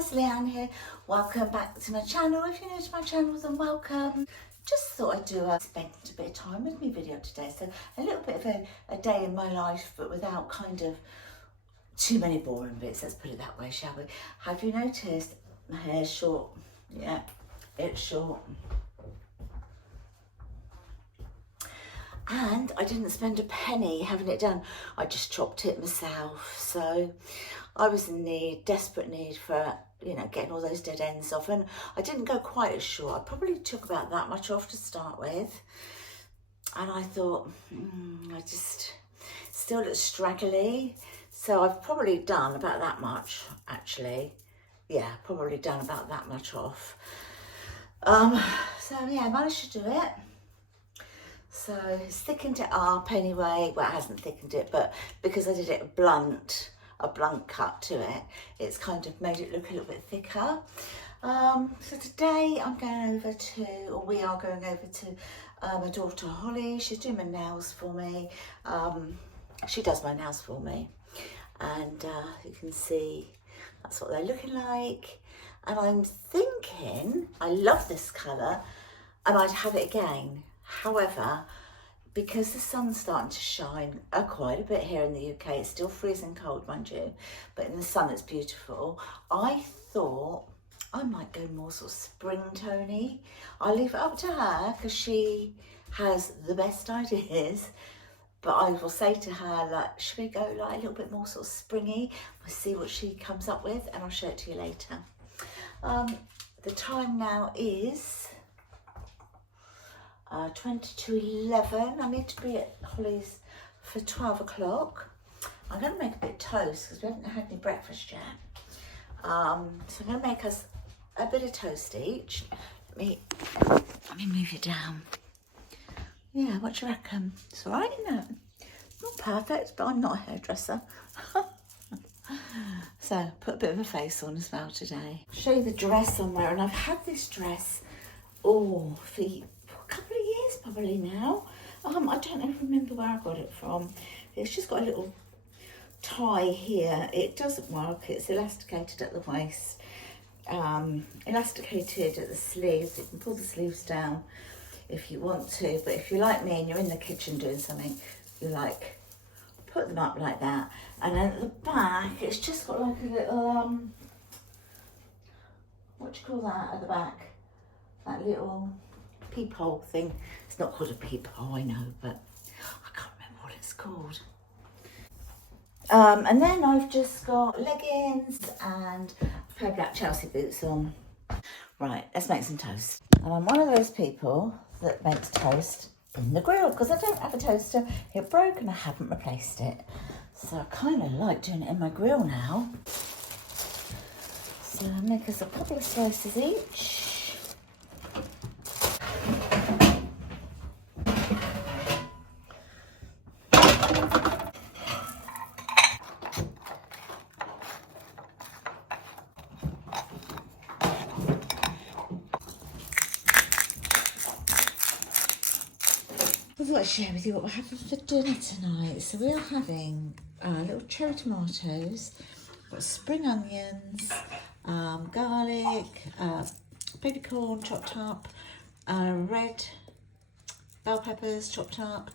Lesleyanne here. Welcome back to my channel. If you're new to my channel, then welcome. Just thought I'd do spend a bit of time with me video today. So a little bit of a day in my life, but without kind of too many boring bits. Let's put it that way, shall we? Have you noticed my hair's short? Yeah, it's short. And I didn't spend a penny having it done. I just chopped it myself. So I was in desperate need for, you know, getting all those dead ends off. And I didn't go quite as short. I probably took about that much off to start with. And I thought, I just still look straggly. So I've probably done about that much, actually. Yeah, probably done about that much off. So yeah, I managed to do it. So it's thickened it up anyway. Well, it hasn't thickened it, but because I did it a blunt cut to it, it's kind of made it look a little bit thicker. So today I'm going over to, or we are going over to my daughter Holly. She's doing my nails for me. She does my nails for me. And you can see that's what they're looking like. And I'm thinking, I love this colour and I'd have it again. However, because the sun's starting to shine quite a bit here in the UK, it's still freezing cold, mind you, but in the sun it's beautiful. I thought I might go more sort of spring tony. I'll leave it up to her because she has the best ideas. But I will say to her, like, should we go like a little bit more sort of springy? We'll see what she comes up with and I'll show it to you later. The time now is 20 to 11. I need to be at Holly's for 12 o'clock. I'm going to make a bit of toast because we haven't had any breakfast yet. So I'm going to make us a bit of toast each. Let me move you down. Yeah, what do you reckon? It's all right, isn't it? Not perfect, but I'm not a hairdresser. So put a bit of a face on as well today. Show you the dress I'm wearing. I've had this dress for a couple of years probably now. I don't even remember where I got it from. It's just got a little tie here. It doesn't work. It's elasticated at the waist, elasticated at the sleeves. You can pull the sleeves down if you want to, but if you're like me and you're in the kitchen doing something, you like put them up like that. And then at the back, it's just got like a little what do you call that at the back? That little peephole thing. It's not called a peephole, I know, but I can't remember what it's called. And then I've just got leggings and a pair of black Chelsea boots on. Right, let's make some toast. And I'm one of those people that makes toast in the grill because I don't have a toaster. It broke and I haven't replaced it. So I kind of like doing it in my grill now. So I'll make us a couple of slices each. I thought I'd share with you what we're having for dinner tonight. So we are having little cherry tomatoes, got spring onions, garlic, baby corn chopped up, red bell peppers chopped up.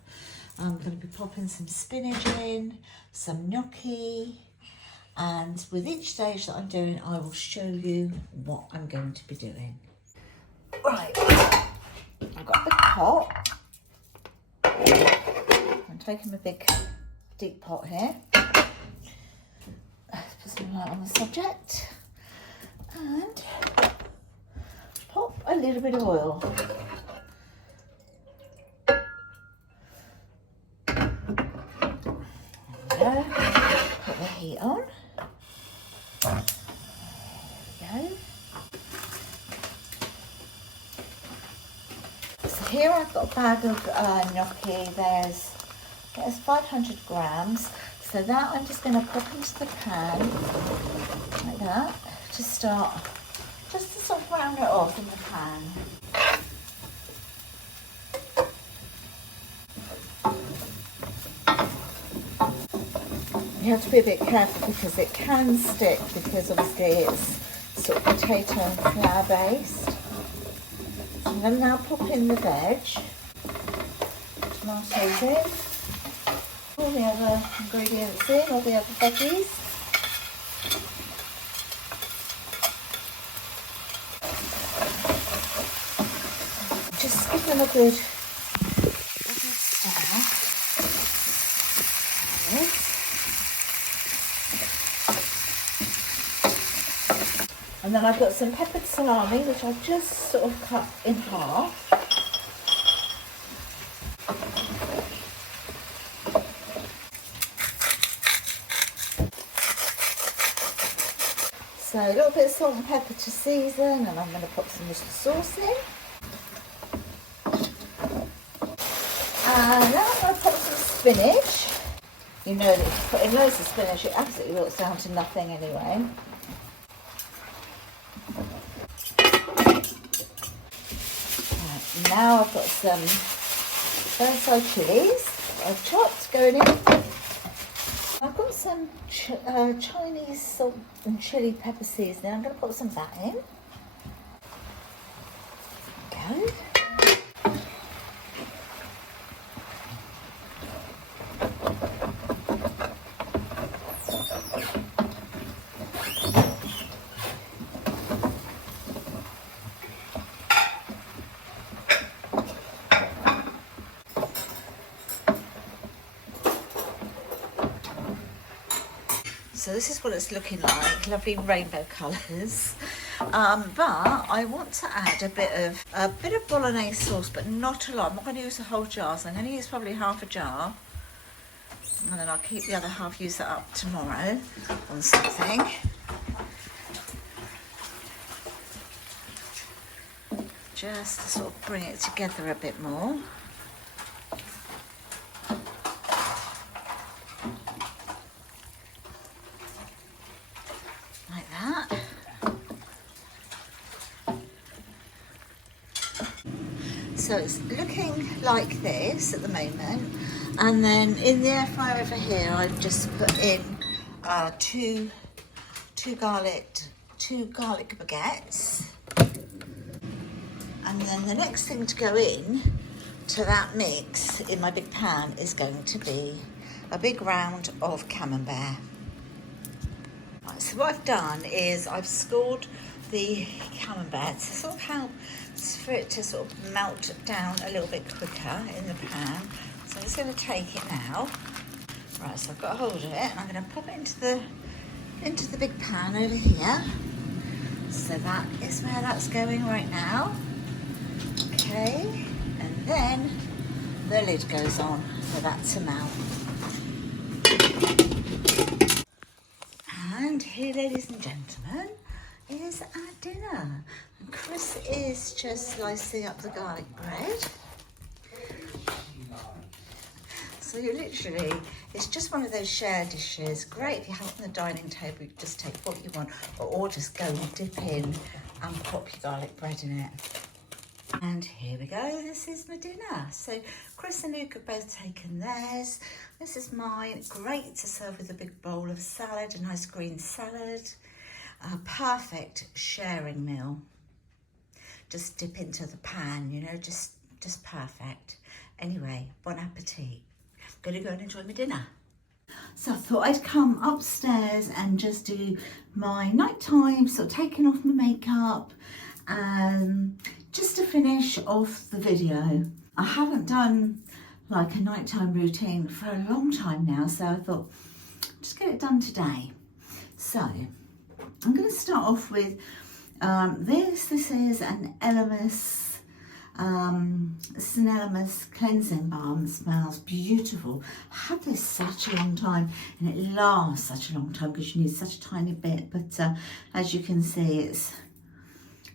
I'm going to be popping some spinach in, some gnocchi, and with each stage that I'm doing, I will show you what I'm going to be doing. Right, I've got the pot. I'm taking a big deep pot here. Let's put some light on the subject and pop a little bit of oil. There we go. Put the heat on. There we go. Here I've got a bag of gnocchi. There's 500 grams. So that I'm just going to pop into the pan like that to start, just to sort of round it off in the pan. You have to be a bit careful because it can stick, because obviously it's sort of potato and flour based. So I'm going to now pop in the veg, tomatoes in, all the other ingredients in, all the other veggies. Just give them a good stir. And then I've got some peppered salami, which I've just sort of cut in half. So a little bit of salt and pepper to season, and I'm going to pop some Worcester sauce in. And now I'm going to put some spinach. You know that if you put in loads of spinach, it absolutely looks down to nothing anyway. Right, now I've got some burnt chilies I've chopped going in. I've got some Chinese salt and chili pepper seasoning. I'm going to put some of that in. There we go. So this is what it's looking like, lovely rainbow colours. But I want to add a bit of bolognese sauce, but not a lot. I'm not going to use the whole jar, so I'm going to use probably half a jar. And then I'll keep the other half, use that up tomorrow on something. Just to sort of bring it together a bit more. Like that. So it's looking like this at the moment, and then in the air fryer over here I've just put in two garlic baguettes, and then the next thing to go in to that mix in my big pan is going to be a big round of camembert. Right, so what I've done is I've scored the camembert to sort of help for it to sort of melt down a little bit quicker in the pan. So I'm just going to take it now. Right, so I've got a hold of it and I'm going to pop it into the big pan over here. So that is where that's going right now. Okay, and then the lid goes on for that to melt. And here, ladies and gentlemen, is our dinner. And Chris is just slicing up the garlic bread. So you literally, it's just one of those shared dishes. Great if you have it on the dining table, you just take what you want, or just go and dip in and pop your garlic bread in it. And here we go, this is my dinner. So Chris and Luke have both taken theirs. This is mine, great to serve with a big bowl of salad, a nice green salad. A perfect sharing meal. Just dip into the pan, you know, just perfect. Anyway, bon appetit. I'm gonna go and enjoy my dinner. So I thought I'd come upstairs and just do my nighttime, sort of taking off my makeup, just to finish off the video. I haven't done like a nighttime routine for a long time now, so I thought just get it done today. So I'm going to start off with this is an Elemis cleansing balm. It smells beautiful. I had this such a long time and it lasts such a long time because you need such a tiny bit, but as you can see, it's,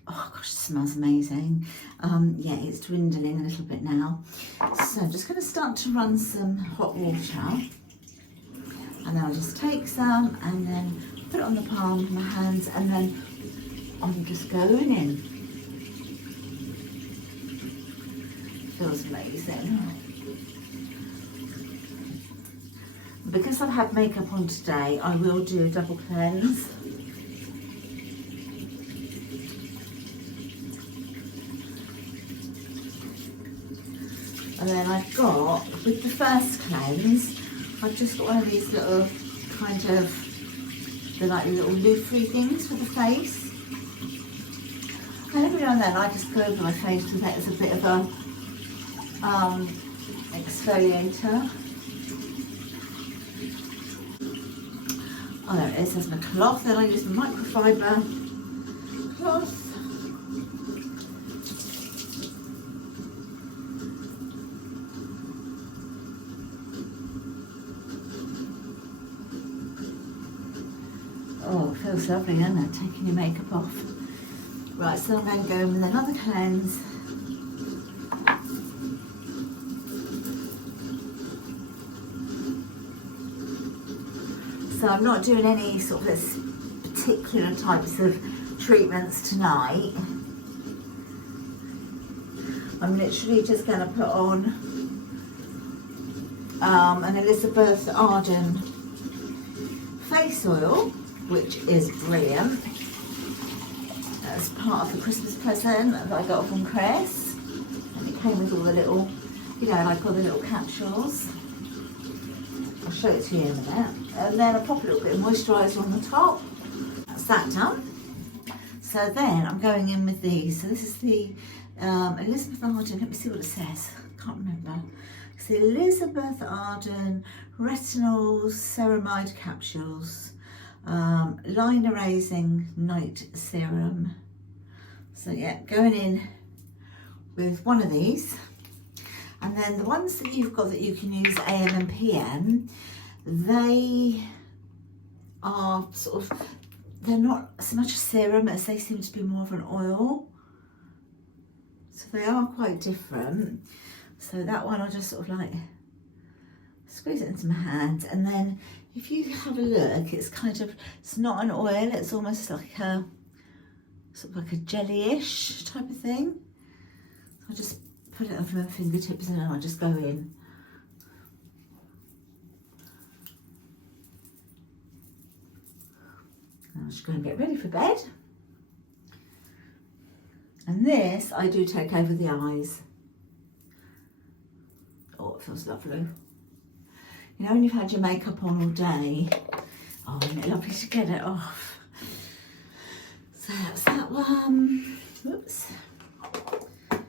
oh gosh, it smells amazing. Yeah, it's dwindling a little bit now. So I'm just going to start to run some hot water, and then I'll just take some and then put it on the palm of my hands, and then I'm just going in. Feels amazing. Because I've had makeup on today, I will do a double cleanse. And then I've got, with the first cleanse, I've just got one of these little kind of, they're like little loofah things for the face. And every now and then I just go over my face with it as a bit of a exfoliator. Oh, there it is, there's my cloth. Then I use my microfiber cloth. Oh, it feels lovely, doesn't it, taking your makeup off. Right, so I'm going to go in with another cleanse. So I'm not doing any sort of particular types of treatments tonight. I'm literally just going to put on an Elizabeth Arden face oil, which is brilliant. That's part of the Christmas present that I got from Chris. And it came with all the little, you know, like all the little capsules. I'll show it to you in a minute. And then I'll pop a little bit of moisturiser on the top. That's that done. So then I'm going in with these. So this is the Elizabeth Arden, let me see what it says. Can't remember. It's the Elizabeth Arden Retinol Ceramide Capsules. Line Erasing Night Serum. So yeah, going in with one of these. And then the ones that you've got that you can use AM and PM, they are sort of, they're not so much a serum as they seem to be more of an oil. So they are quite different. So that one I'll just sort of like squeeze it into my hand, and then if you have a look, it's kind of, it's not an oil, it's almost like a sort of like a jelly-ish type of thing. So I'll just put it over my fingertips and then I'll just go in. And I'm just going to get ready for bed. And this I do take over the eyes. Oh, it feels lovely. You know when you've had your makeup on all day, oh, isn't it lovely to get it off? So that's that one. Whoops. That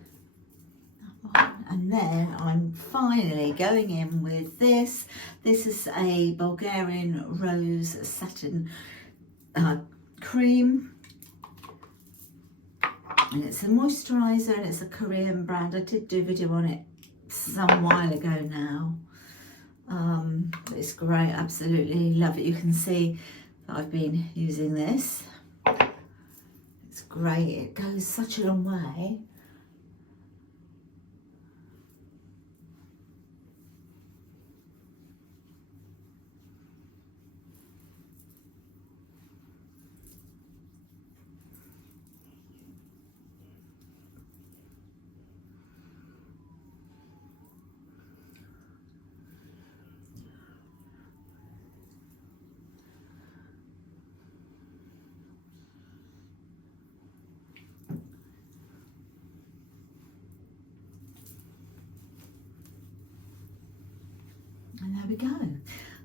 one. And then I'm finally going in with this. This is a Bulgarian Rose Satin cream. And it's a moisturiser and it's a Korean brand. I did do a video on it some while ago now. But it's great, absolutely love it. You can see that I've been using this. It's great, it goes such a long way. And there we go.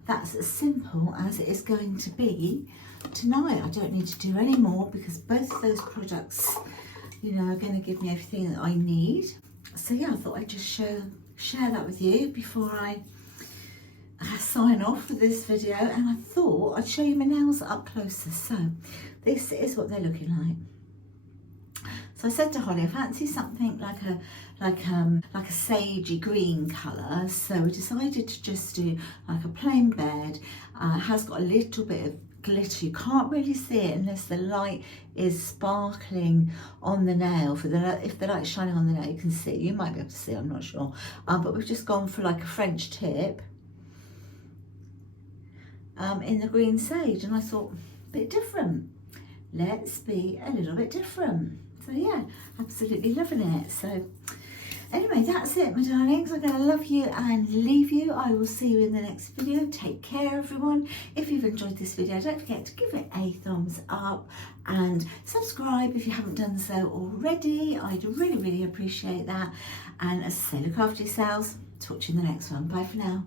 That's as simple as it is going to be tonight. I don't need to do any more because both of those products, you know, are going to give me everything that I need. So yeah, I thought I'd just share that with you before I sign off with this video. And I thought I'd show you my nails up closer. So this is what they're looking like. So I said to Holly, I fancy something like a sagey green colour. So we decided to just do like a plain bed. It has got a little bit of glitter. You can't really see it unless the light is sparkling on the nail. If the light's shining on the nail, you can see. You might be able to see, I'm not sure. But we've just gone for like a French tip in the green sage. And I thought, a bit different. Let's be a little bit different. So yeah, absolutely loving it. So Anyway, that's it, my darlings. I'm going to love you and leave you. I will see you in the next video. Take care, everyone. If you've enjoyed this video, don't forget to give it a thumbs up and subscribe if you haven't done so already. I'd really, really appreciate that. And as I say, look after yourselves. Talk to you in the next one. Bye for now.